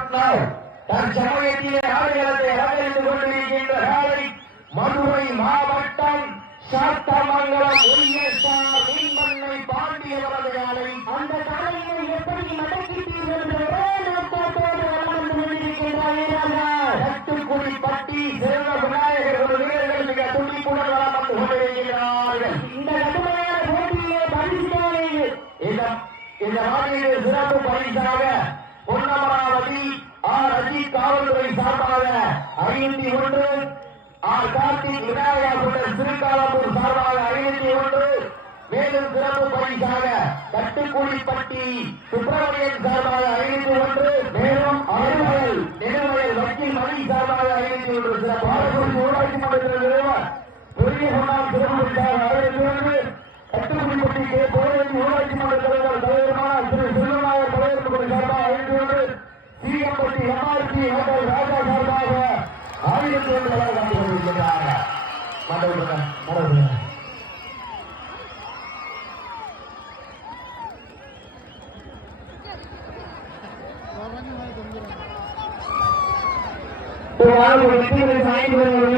பட்னம் தற்சமயத்திலே ஆடுகளத்தை அலங்கரித்துக் கொண்டிருக்கின்ற காலை மதுரை மாவட்டம் சாத்தமங்கலம் ஒய்எஸ்ஆர் மின்மண்ணை பாண்டியவரது காலை. அந்த காலையை எப்படி நடக்கிறீர்கள் கட்டுக்குடி பட்டி சேர்ந்த விநாயகர் ஒரு வீரர்கள் மிக துடிப்புடன் வளம் வந்து கொண்டிருக்கிறார்கள். இந்த கடுமையான போட்டியிலே பரிசாக இந்த நாட்டிலே சிறப்பு பரிசாக பொன்னமராவதி ஆர் அஜித் காவல்துறை சார்பாக 51, ஆர் கார்த்திக் விநாயகர் சிறுகாலப்பூர் சார்பாக 51, மேலும் சிறப்பு பரிசாக கட்டுக்குடிப்பட்டி சுப்பிரமணியன் சார்பாக 51, மேலும் அருள்வயல் நெடுவயல் வக்கீல் மணி சார்பாக 51 சிறப்பு ஊராட்சி மன்றத்தில் நிறுவனர் பெரிய சொன்னார் சிறப்பு பரிசாக 61, கட்டுக்குடிப்பட்டி கோவில் ஊராட்சி மன்ற தலைவர் தலைவருமான திரு செல்வநாயர் தலைவர் சார்பாக 51, சீகம்பட்டி எம்ஆர்பி ஹோட்டல் ராஜா சார்பாக 1100 கண்டு கொண்டிருக்கிறார்கள். மண்டபத்தில்